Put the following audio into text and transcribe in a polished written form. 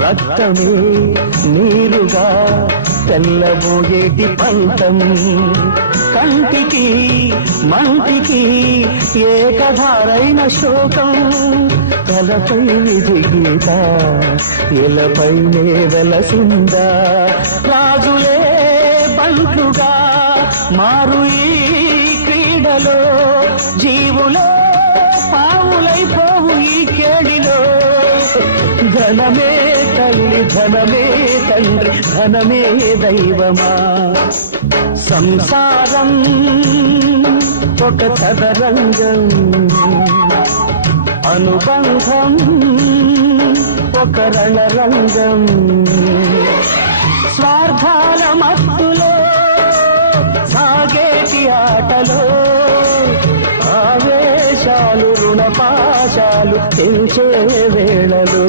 రక్తమే నీరుగా తెల్లబోయేటి పంతం కంటికి మంటికి ఏకధారైన శోకం తలపై దిగీత ఇలపైనే వెలసిందా రాజులే బంటుగా మారు ఈ క్రీడలో జీవులే పావులైపోవు ఈ కేడిలో ధనమే తల్లి ధనమే తండ్రి ధనమే దైవమా సంసారం ఒక చదరంగం అనుబంధం ఒక రణరంగం స్వార్థాల మత్తులో సాగేటి ఆటలో ఆవేశాలు రుణపాశాలు పెంచే వేళలో